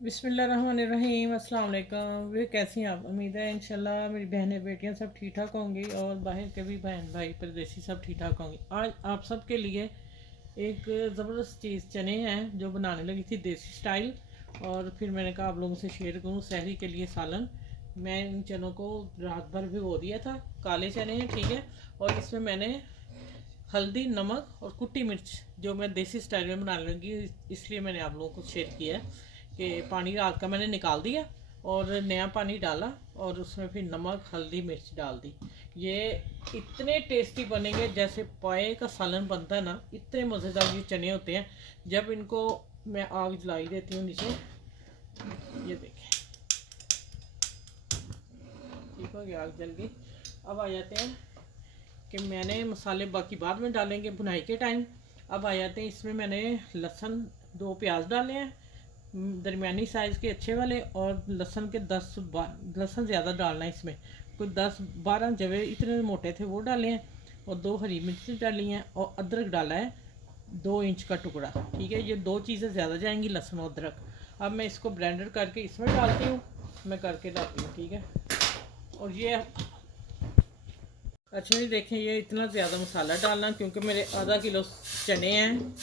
बिस्मिल्लाहिर्रहमानिर्रहीम। अस्सलाम वालेकुम। वे कैसी हैं आप? उम्मीद है इंशाल्लाह मेरी बहनें बेटियां सब ठीक ठाक होंगी और बाहर के भी बहन भाई परदेसी सब ठीक ठाक होंगे। आज आप सब के लिए एक ज़बरदस्त चीज़ चने हैं जो बनाने लगी थी देसी स्टाइल, और फिर मैंने कहा आप लोगों से शेयर करूं सहरी के लिए सालन। मैं इन चनों को रात भर भिगो दिया था, काले चने हैं ठीक है। और इसमें मैंने हल्दी, नमक और कुटी मिर्च जो मैं देसी स्टाइल में बनाने लगी, इसलिए मैंने आप लोगों को शेयर किया है कि पानी रात का मैंने निकाल दिया और नया पानी डाला और उसमें फिर नमक, हल्दी, मिर्च डाल दी। ये इतने टेस्टी बनेंगे जैसे पाए का सालन बनता है ना, इतने मज़ेदार ये चने होते हैं। जब इनको मैं आग जलाई देती हूँ नीचे, ये देखें ठीक हो गया, आग जल गई। अब आ जाते हैं कि मैंने मसाले बाकी बाद में डालेंगे बुनाई के टाइम। अब आ जाते हैं इसमें मैंने लहसुन 2 प्याज डाले हैं दरमियानी साइज़ के अच्छे वाले, और लहसुन के 10 लहसुन ज़्यादा डालना है इसमें, कोई 10-12 जवे इतने मोटे थे वो डाले हैं, और 2 हरी मिर्च डाली हैं, और अदरक डाला है 2 इंच का टुकड़ा ठीक है। ये 2 चीज़ें ज़्यादा जाएंगी, लहसुन और अदरक। अब मैं इसको ब्लेंडर करके इसमें डालती हूँ, मैं करके डालती हूँ ठीक है। और ये अच्छा जी देखें, ये इतना ज़्यादा मसाला डालना क्योंकि मेरे आधा किलो चने हैं।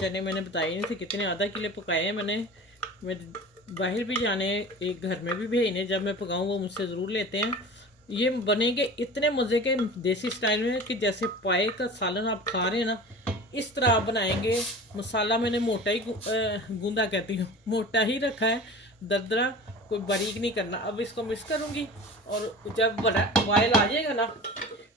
चने मैंने बताए नहीं थे कितने, आधा किलो पकाए हैं मैंने। मेरे बाहर भी जाने, एक घर में भी भेजने, जब मैं पकाऊँ वो मुझसे ज़रूर लेते हैं। ये बनेंगे इतने मज़े के देसी स्टाइल में कि जैसे पाए का सालन आप खा रहे हैं ना, इस तरह आप बनाएंगे। मसाला मैंने मोटा ही गूंदा कहती हूँ, मोटा ही रखा है, दरदरा, कोई बारीक नहीं करना। अब इसको मिक्स करूँगी, और जब बॉयल आ जाएगा ना,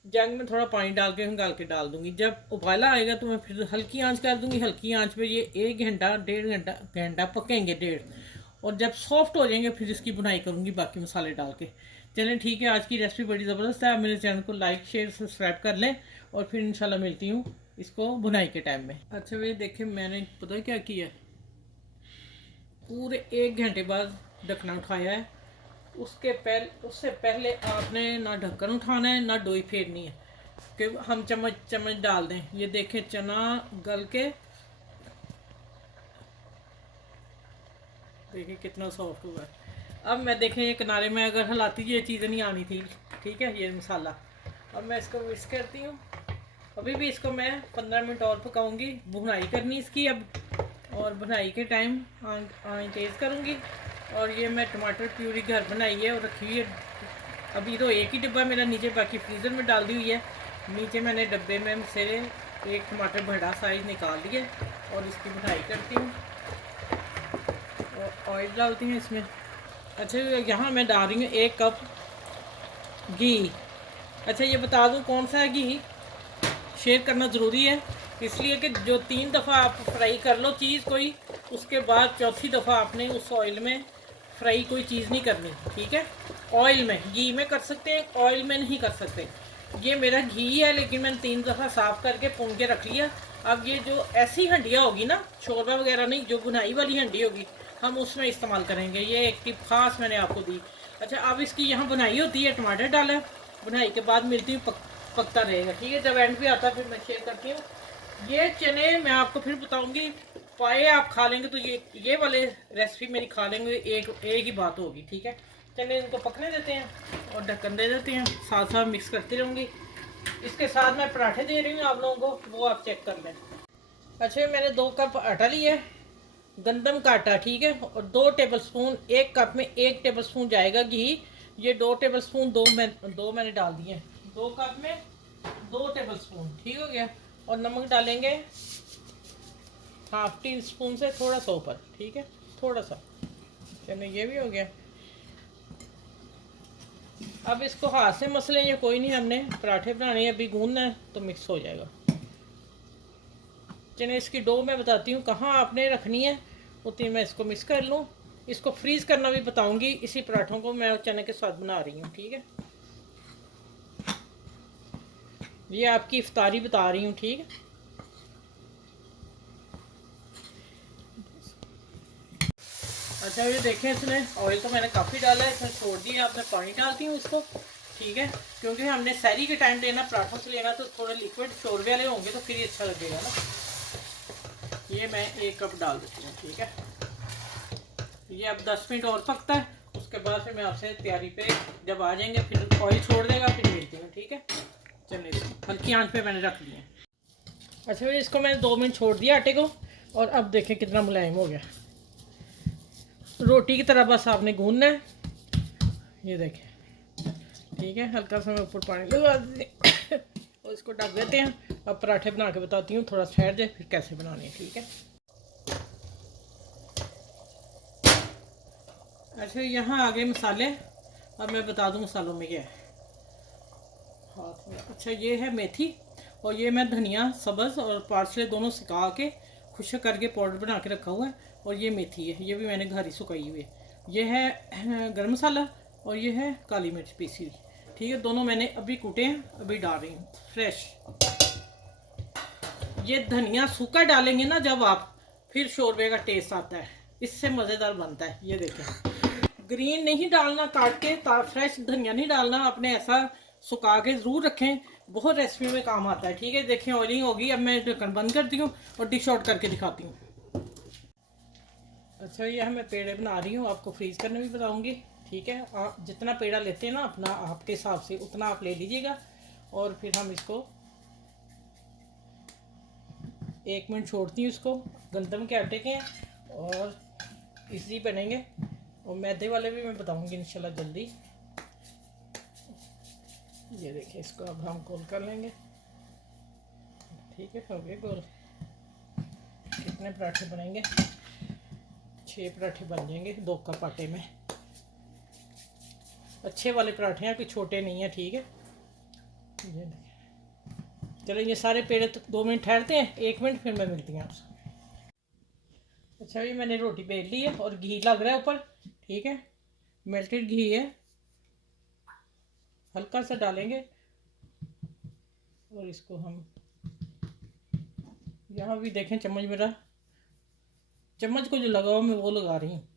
जग में थोड़ा पानी डाल के डाल दूंगी। जब उबाला आएगा तो मैं फिर हल्की आंच कर दूंगी। हल्की आंच पे ये 1 घंटा 1.5 घंटा पकेंगे, 1.5। और जब सॉफ्ट हो जाएंगे फिर इसकी बुनाई करूंगी बाकी मसाले डाल के। चलें ठीक है, आज की रेसिपी बड़ी ज़बरदस्त है। आप मेरे चैनल को लाइक, शेयर, सब्सक्राइब कर लें, और फिर इंशाल्लाह मिलती हूँ इसको बुनाई के टाइम में। अच्छा भैया देखें, मैंने पता है क्या किया, पूरे 1 घंटे बाद ढकना उठाया है। उससे पहले आपने ना ढक्कन उठाना है ना डोई फेरनी है कि हम चम्मच चम्मच डाल दें। ये देखें चना गल के, देखिए कितना सॉफ्ट हुआ है। अब मैं देखें ये किनारे में अगर हिलाती, ये चीज़ें नहीं आनी थी ठीक है, ये मसाला। अब मैं इसको मिक्स करती हूँ। अभी भी इसको मैं 15 मिनट और पकाऊंगी, भुनाई करनी इसकी अब। और भुनाई के टाइम आँच तेज़ करूँगी। और ये मैं टमाटर प्यूरी घर बनाई है और रखी हुई है। अभी तो एक ही डिब्बा मेरा नीचे, बाकी फ्रीज़र में डाल दी हुई है। नीचे मैंने डब्बे में से एक टमाटर बड़ा साइज़ निकाल लिया, और इसकी भुनाई करती हूँ और ऑयल डालती हूँ इसमें। अच्छा यहाँ मैं डाल रही हूँ 1 कप घी। अच्छा ये बता दूँ कौन सा है घी, शेयर करना ज़रूरी है, इसलिए कि जो 3 दफ़ा आप फ्राई कर लो चीज़ कोई, उसके बाद चौथी दफ़ा आपने उस ऑयल में फ्राई कोई चीज़ नहीं करनी ठीक है। ऑयल में, घी में कर सकते हैं, ऑयल में नहीं कर सकते। ये मेरा घी है, लेकिन मैंने 3 दफ़ा साफ़ करके भून के रख लिया। अब ये जो ऐसी हंडिया होगी ना, शोरबा वगैरह नहीं, जो बुनाई वाली हंडी होगी, हम उसमें इस्तेमाल करेंगे। ये एक टिप ख़ास मैंने आपको दी। अच्छा अब इसकी यहाँ बुनाई होती है, टमाटर डाला, बुनाई के बाद मिलती हूँ, पकता रहेगा ठीक है। जब एंड भी आता है फिर मैं शेयर करती हूँ। ये चने मैं आपको फिर बताऊंगी, पाए आप खा लेंगे तो ये वाले रेसिपी मेरी खा लेंगे, एक ही बात होगी ठीक है। चने इनको पकने देते हैं और ढक्कन दे देते हैं, साथ साथ मिक्स करती रहूँगी। इसके साथ मैं पराठे दे रही हूँ आप लोगों को, वो आप चेक कर लें। अच्छा मैंने 2 कप आटा लिया है, गंदम का आटा ठीक है, और 2 टेबल स्पून, 1 कप में 1 टेबल स्पून जाएगा घी। ये 2 टेबल स्पून दो मैंने डाल दिए, 2 कप में 2 टेबल स्पून ठीक हो गया। और नमक डालेंगे ½ टी स्पून से थोड़ा सा ऊपर ठीक है, थोड़ा सा। चलिए ये भी हो गया। अब इसको हाथ से मसले या कोई नहीं, हमने पराठे बनाने अभी गूंदना है तो मिक्स हो जाएगा। चलिए इसकी डो मैं बताती हूँ कहाँ आपने रखनी है, उतनी मैं इसको मिक्स कर लूँ। इसको फ्रीज़ करना भी बताऊँगी, इसी पराठों को मैं चने के साथ बना रही हूँ ठीक है। ये आपकी इफ्तारी बता रही हूँ ठीक है। अच्छा ये देखें, इसमें ऑयल तो मैंने काफ़ी डाला है, इसमें छोड़ दिया। अब मैं पानी डालती हूँ इसको ठीक है, क्योंकि हमने सहरी के टाइम लेना, पराठों से लेना, तो थोड़े लिक्विड शोरबे वाले होंगे तो फिर ये अच्छा लगेगा ना। ये मैं 1 कप डाल देती हूँ ठीक है। ये अब 10 मिनट और पकता है, उसके बाद फिर मैं आपसे तैयारी पे जब आ जाएंगे फिर ऑयल छोड़ देगा, फिर मिलती हूँ। ठीक है, चलिए हल्की आंच पे मैंने रख दिया। अच्छा भाई, इसको मैंने 2 मिनट छोड़ दिया आटे को, और अब देखें कितना मुलायम हो गया। रोटी की तरह बस आपने गूंदना है, ये देखें। ठीक है, हल्का सा मैं ऊपर पानी लगा देते और इसको ढक देते हैं। अब पराठे बना के बताती हूँ, थोड़ा ठहर जाए फिर कैसे बनाने हैं। ठीक है। अच्छा, यहाँ आ गए मसाले। अब मैं बता दूँ मसालों में क्या है हाथ में। अच्छा, ये है मेथी, और ये मैं धनिया सब्ज़ और पार्सले दोनों सुखा के खुश्क करके पाउडर बना के रखा हुआ है। और ये मेथी है, ये भी मैंने घर ही सुखाई हुई है। ये है गरम मसाला, और ये है काली मिर्च पीसी हुई। ठीक है, दोनों मैंने अभी कूटे हैं, अभी डाल रही हूँ फ्रेश। ये धनिया सूखा डालेंगे ना जब आप, फिर शोरबे का टेस्ट आता है, इससे मज़ेदार बनता है। ये देखें, ग्रीन नहीं डालना काट के, फ्रेश धनिया नहीं डालना आपने, ऐसा सुखा के ज़रूर रखें, बहुत रेसिपी में काम आता है। ठीक है, देखें ऑयलिंग होगी। अब मैं ढक्कन बंद करती हूँ और डिश आउट करके दिखाती हूँ। अच्छा, ये मैं पेड़े बना रही हूँ, आपको फ्रीज़ करने भी बताऊँगी। ठीक है, आप जितना पेड़ा लेते हैं ना अपना, आपके हिसाब से उतना आप ले लीजिएगा। और फिर हम इसको 1 मिनट छोड़ती हूँ। इसको गंदम के आटे के हैं और इजी बनेंगे, और मैदे वाले भी मैं बताऊँगी इंशाल्लाह जल्दी। ये देखिए, इसको अब हम गोल कर लेंगे। ठीक है, हो गए गोल। कितने पराठे बनेंगे? 6 पराठे बन जाएंगे 2 कप आटे में। अच्छे वाले पराठे हैं, कोई छोटे नहीं है। ठीक है, ये देखिए। चलो, ये सारे पेड़े तो 2 मिनट ठहरते हैं, 1 मिनट फिर मैं मिलती हूँ आपसे। अच्छा, ये मैंने रोटी बेल ली है और घी लग रहा है ऊपर। ठीक है, मेल्टेड घी है, हल्का सा डालेंगे। और इसको हम यहाँ भी देखें, चम्मच मेरा, चम्मच को जो लगा हुआ मैं वो लगा रही हूँ।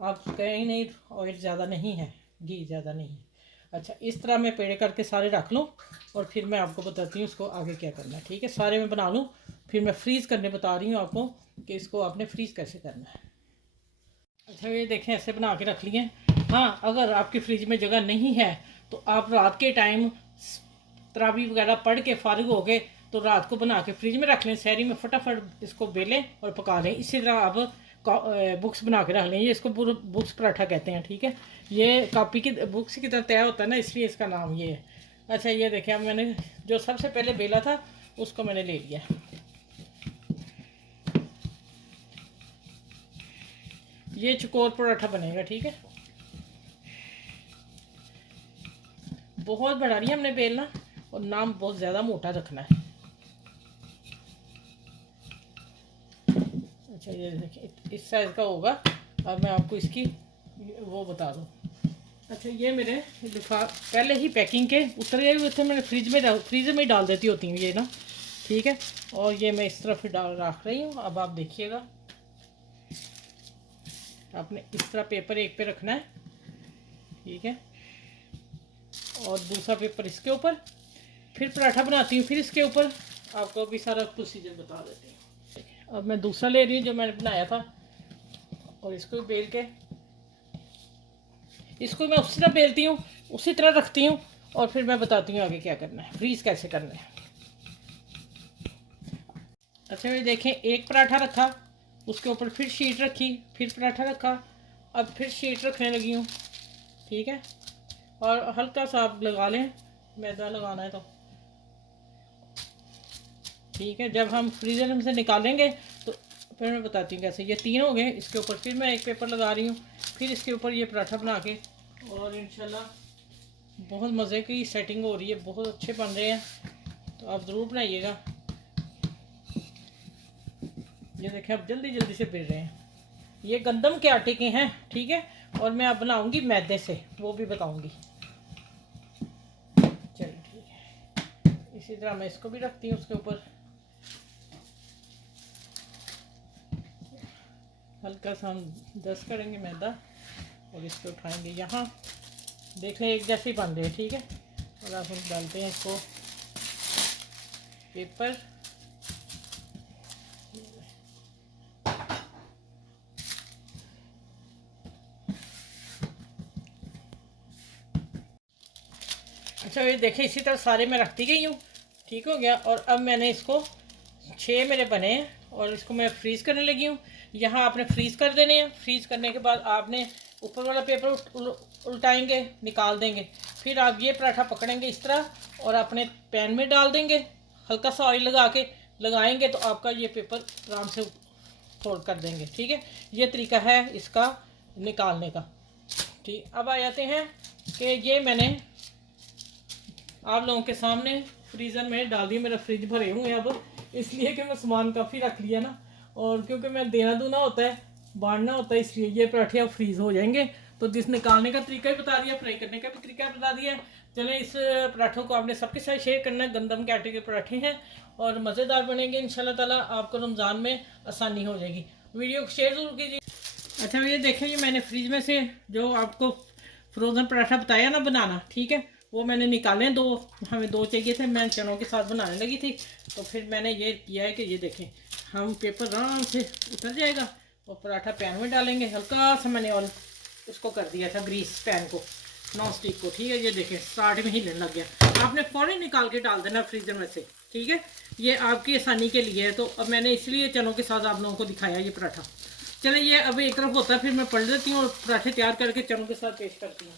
आप कहीं नहीं, ऑयल ज़्यादा नहीं है, घी ज़्यादा नहीं है। अच्छा, इस तरह मैं पेड़े करके सारे रख लूँ, और फिर मैं आपको बताती हूँ इसको आगे क्या करना है। ठीक है, सारे मैं बना लूँ, फिर मैं फ्रीज़ करने बता रही हूँ आपको कि इसको आपने फ्रीज़ कैसे करना है। अच्छा, ये देखें, ऐसे बना के रख लिए। हाँ, अगर आपकी फ्रिज में जगह नहीं है तो आप रात के टाइम तरावी वगैरह पढ़ के फारिग हो गए तो रात को बना के फ्रिज में रख लें, शहरी में फटाफट इसको बेलें और पका लें। इसी तरह आप बुक्स बना के रख लें। ये इसको बुक्स पराठा कहते हैं। ठीक है, ये कॉपी की बुक्स की तरह तैयार होता है ना, इसलिए इसका नाम ये है। अच्छा, ये देखें, अब मैंने जो सबसे पहले बेला था उसको मैंने ले लिया। ये चकोर पराठा बनेगा। ठीक है, बहुत बड़ा नहीं हमने बेलना, और नाम बहुत ज़्यादा मोटा रखना है। अच्छा, ये देखिए, इस साइज़ का होगा। अब मैं आपको इसकी वो बता दूँ। अच्छा, ये मेरे लिफा पहले ही पैकिंग के उतरे हुए थे, मैंने फ्रीज़र में ही डाल देती होती हूँ ये ना। ठीक है, और ये मैं इस तरफ डाल रख रही हूँ। अब आप देखिएगा, आपने इस तरह पेपर एक पे रखना है। ठीक है, और दूसरा पेपर इसके ऊपर, फिर पराठा बनाती हूँ, फिर इसके ऊपर आपको भी सारा प्रोसीजर बता देती हूँ। अब मैं दूसरा ले रही हूँ जो मैंने बनाया था, और इसको भी बेल के, इसको मैं उसी तरह बेलती हूँ, उसी तरह रखती हूँ, और फिर मैं बताती हूँ आगे क्या करना है, फ्रीज़ कैसे करना है। अच्छा, ये देखें, एक पराठा रखा, उसके ऊपर फिर शीट रखी, फिर पराठा रखा, अब फिर शीट रखने लगी हूँ। ठीक है, और हल्का सा आप लगा लें, मैदा लगाना है तो। ठीक है, जब हम फ्रीज़र में से निकालेंगे तो फिर मैं बताती हूँ कैसे। ये 3 हो गए, इसके ऊपर फिर मैं एक पेपर लगा रही हूँ, फिर इसके ऊपर ये पराठा बना के, और इंशाल्लाह बहुत मज़े की सेटिंग हो रही है, बहुत अच्छे बन रहे हैं, तो आप ज़रूर बनाइएगा। ये देखें, अब जल्दी जल्दी से बेल रहे हैं। ये गंदम के आटे के हैं। ठीक है, और मैं अब बनाऊँगी मैदे से, वो भी बताऊँगी। चलिए, ठीक है, इसी तरह मैं इसको भी रखती हूँ उसके ऊपर। हल्का सा हम 10 करेंगे मैदा, और इसको उठाएंगे। यहाँ देख लें, एक जैसे ही बन रहे हैं। ठीक है, और अब हम डालते हैं इसको पेपर, अच्छा ये देखें, इसी तरह सारे मैं रखती गई हूँ, ठीक हो गया। और अब मैंने इसको 6 मेरे बने हैं और इसको मैं फ्रीज़ करने लगी हूँ। यहाँ आपने फ्रीज़ कर देने हैं। फ्रीज़ करने के बाद आपने ऊपर वाला पेपर उल्टाएंगे, निकाल देंगे। फिर आप ये पराठा पकड़ेंगे इस तरह और अपने पैन में डाल देंगे, हल्का सा ऑयल लगा के लगाएंगे तो आपका ये पेपर आराम से फोल्ड कर देंगे, ठीक है। ये तरीका है इसका निकालने का, ठीक। अब आ जाते हैं कि ये मैंने आप लोगों के सामने फ्रीज़र में डाल दिए। मेरा फ्रिज भरे हुए हैं अब, इसलिए कि मैं सामान काफ़ी रख लिया ना, और क्योंकि मैं देना दूना होता है, बांटना होता है, इसलिए ये पराठे अब फ्रीज़ हो जाएंगे। तो जिस निकालने का तरीका भी बता दिया, फ्राई करने का भी तरीका बता दिया। चलें, इस पराठों को आपने सबके साथ शेयर करना है। गंदम के आटे के पराठे हैं और मज़ेदार बनेंगे इंशाल्लाह ताला। आपको रमज़ान में आसानी हो जाएगी। वीडियो को शेयर ज़रूर कीजिए। अच्छा ये देखें, ये मैंने फ्रिज में से जो आपको फ्रोज़न पराठा बताया ना बनाना, ठीक है, वो मैंने निकाले। हमें दो चाहिए थे, मैं चनों के साथ बनाने लगी थी। तो फिर मैंने ये किया है कि ये देखें, हम पेपर आराम से उतर जाएगा और पराठा पैन में डालेंगे। हल्का सा मैंने ऑयल उसको कर दिया था, ग्रीस पैन को, नॉन स्टिक को, ठीक है। ये देखें स्टार्ट में ही हिलने लग गया। आपने फ़ौरन निकाल के डाल देना फ्रीजर में से, ठीक है। ये आपकी आसानी के लिए है। तो अब मैंने इसलिए चनों के साथ आप लोगों को दिखाया ये पराठा। चले ये अब एक तरफ होता है, फिर मैं पलट देती हूँ और पराठे तैयार करके चनों के साथ पेश करती हूँ।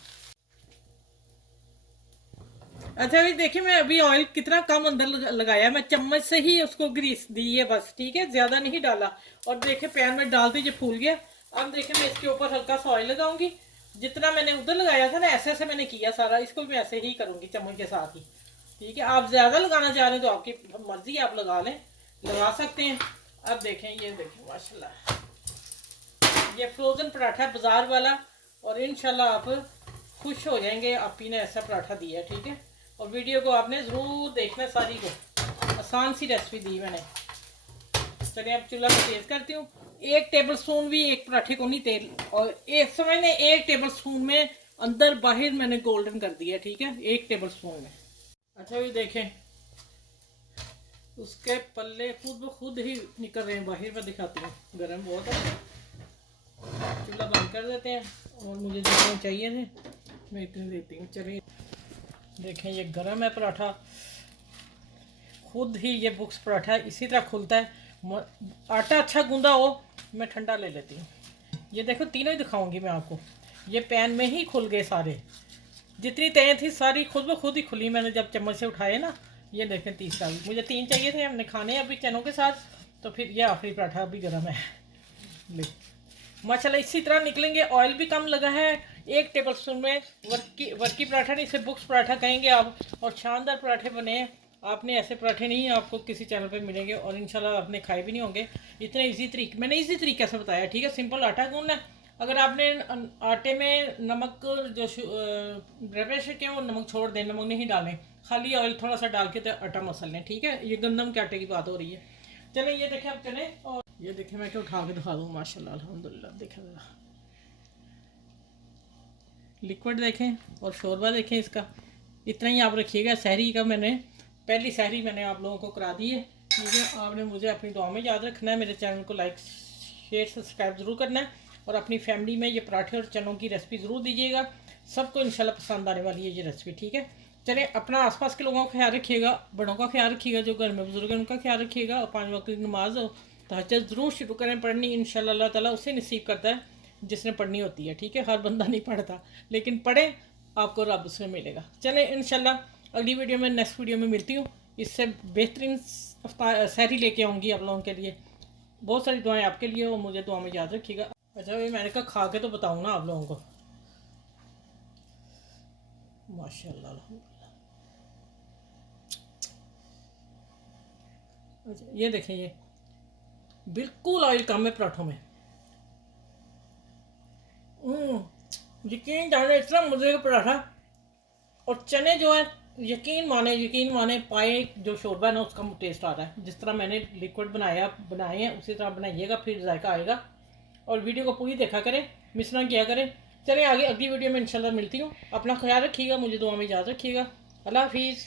अच्छा ये देखिए, मैं अभी ऑयल कितना कम अंदर लगाया, मैं चम्मच से ही उसको ग्रीस दी है बस, ठीक है, ज़्यादा नहीं डाला। और देखिए पैन में डालते ये फूल गया। अब देखिए मैं इसके ऊपर हल्का सा ऑयल लगाऊंगी। जितना मैंने उधर लगाया था ना, ऐसे ऐसे मैंने किया सारा, इसको मैं ऐसे ही करूँगी चम्मच के साथ ही, ठीक है। आप ज़्यादा लगाना चाह रहे हैं तो आपकी मर्जी, आप लगा लें, लगा सकते हैं। अब देखें, ये देखें माशाल्लाह, ये फ्रोज़न पराठा बाज़ार वाला, और इंशाल्लाह आप खुश हो जाएंगे आपी ने ऐसा पराठा दिया है, ठीक है। और वीडियो को आपने ज़रूर देखना सारी को, आसान सी रेसिपी दी मैंने। चलिए अब चूल्हा में तेज़ करती हूँ। 1 टेबल स्पून भी एक पराठे को नहीं तेल, और एक समय ने 1 टेबल स्पून में अंदर बाहर मैंने गोल्डन कर दिया, ठीक है, 1 टेबल स्पून में। अच्छा ये देखें, उसके पल्ले खुद ब खुद ही निकल रहे हैं बाहर। मैं दिखाती हूँ, गर्म बहुत है। चूल्हा बंद कर देते हैं, और मुझे जितने चाहिए थे मैं इतने देती हूँ। चलिए देखें, ये गरम है पराठा, खुद ही ये बुक्स पराठा इसी तरह खुलता है। आटा अच्छा गूंदा हो, मैं ठंडा ले लेती हूँ। ये देखो, तीनों ही दिखाऊंगी मैं आपको। ये पैन में ही खुल गए सारे, जितनी तय थी सारी खुद ब खुद ही खुली। मैंने जब चम्मच से उठाए ना, ये देखें तीसरा भी, मुझे 3 चाहिए थे, हमने खाने अभी चनों के साथ। तो फिर ये आखिरी पराठा अभी गर्म है। ले माशाल्लाह इसी तरह निकलेंगे। ऑयल भी कम लगा है। 1 टेबल स्पून में वर्की पराठा नहीं, इसे बुक्स पराठा कहेंगे आप। और शानदार पराठे बने हैं। आपने ऐसे पराठे नहीं आपको किसी चैनल पे मिलेंगे, और इंशाल्लाह आपने खाए भी नहीं होंगे। इतने इजी तरीके मैंने इजी तरीके से बताया, ठीक है। सिंपल आटा गूंदना है। अगर आपने आटे में नमक जो ग्रेवेश के वो नमक छोड़ दें, नमक नहीं डालें, खाली ऑयल थोड़ा सा डाल के तो आटा मसल लें, ठीक है। ये गंदम के आटे की बात हो रही है। चलें ये देखें, अब चलें, और ये देखें मैं क्या उठा के दिखा दूँ। माशाल्लाह अल्हम्दुलिल्लाह, देखें ज़रा लिक्विड देखें और शोरबा देखें इसका। इतना ही आप रखिएगा। सहरी का मैंने पहली सहरी मैंने आप लोगों को करा दी है, ठीक है। आपने मुझे अपनी दुआ में याद रखना है। मेरे चैनल को लाइक शेयर सब्सक्राइब ज़रूर करना है, और अपनी फैमिली में ये पराठे और चनों की रेसिपी ज़रूर दीजिएगा। सबको इंशाल्लाह पसंद आने वाली है ये रेसिपी, ठीक है। चलें, अपना आसपास के लोगों का ख्याल रखिएगा, बड़ों का ख्याल रखिएगा, जो घर में बुजुर्ग हैं उनका ख्याल रखिएगा। और 5 वक्त की नमाज तहज्जुद ज़रूर शुरू करें पढ़नी। इंशाल्लाह अल्लाह ताला उसे नसीब करता है जिसने पढ़नी होती है, ठीक है। हर बंदा नहीं पढ़ता, लेकिन पढ़े, आपको रब उसमें मिलेगा। चलें इंशाल्लाह अगली वीडियो में, नेक्स्ट वीडियो में मिलती हूँ। इससे बेहतरीन सहरी लेके आऊँगी आप लोगों के लिए। बहुत सारी दुआएं आपके लिए, और मुझे दुआ में याद रखिएगा। अच्छा ये मैंने कहा खा के तो बताऊँ ना आप लोगों को। माशाल्लाह अल्हम्दुलिल्लाह। अच्छा ये देखें, ये बिल्कुल ऑयल कम है पराठों में। यकीन जाने इतना मज़े का पराठा। और चने जो है, यकीन माने पाए जो शोरबा है ना, उसका टेस्ट आ रहा है। जिस तरह मैंने लिक्विड बनाए हैं उसी तरह बनाइएगा, फिर जायका आएगा। और वीडियो को पूरी देखा करें, मिस ना किया करें। चलें आगे अगली वीडियो में इंशाल्लाह मिलती हूँ। अपना ख्याल रखिएगा, मुझे दुआ में याद रखिएगा। अल्लाह हाफिज़।